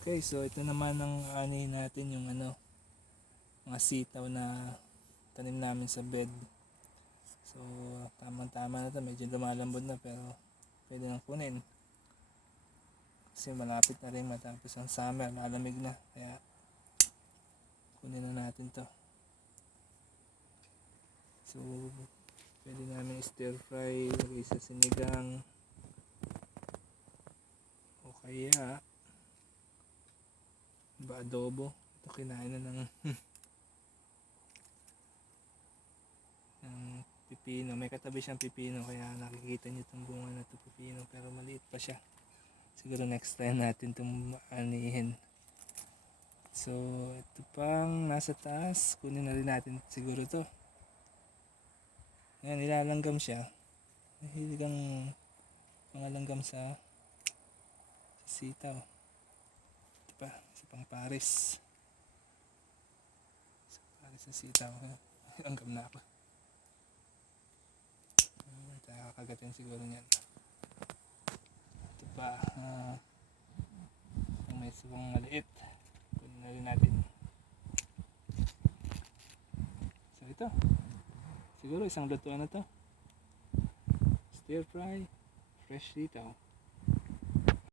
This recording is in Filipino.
Okay, so ito naman ang ani natin, yung mga sitaw na tanim namin sa bed. So tamang-tama na to, medyo lumalambot na pero pwede nang kunin. Kasi malapit na rin matapos ang summer, lalamig na, kaya kunin na natin to. So pwede namin stir fry, lagay sa sinigang, o kaya adobo. Ito kinain na ng ng pipino. May katabi siyang pipino, kaya nakikita niyo itong bunga na ito, pipino, pero maliit pa siya. Siguro next time natin itong anihin. So ito pang nasa taas, kunin na rin natin siguro to. Ayan, nilalanggam siya. Mahilig ang mga langgam sa sitaw. Ito pa, sa pang pares. Sa pares sa sitaw. Langgam na ako. Kakagatin siguro niyan. Ito pa, may subong maliit. Kunin na rin natin. So ito, siguro isang lutuan na to. Stir fry, fresh sitaw.